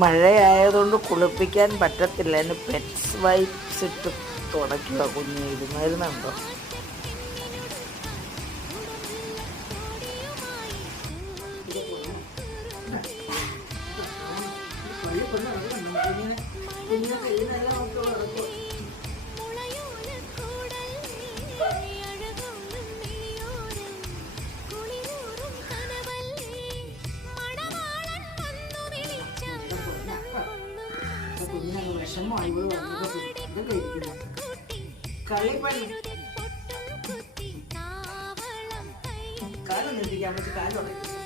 മഴയായതുകൊണ്ട് കുളിപ്പിക്കാൻ പറ്റത്തില്ല. അതിന് പെറ്റ്സ് വൈപ്സ് ഇട്ട് തുടയ്ക്കുക. കുഞ്ഞ് ഇരുന്നായിരുന്നുണ്ടോ? വിഷമമായി കളിപ്പണി കാലൊന്നും ഇരിക്കാൻ പറ്റി കാലുണ്ട്.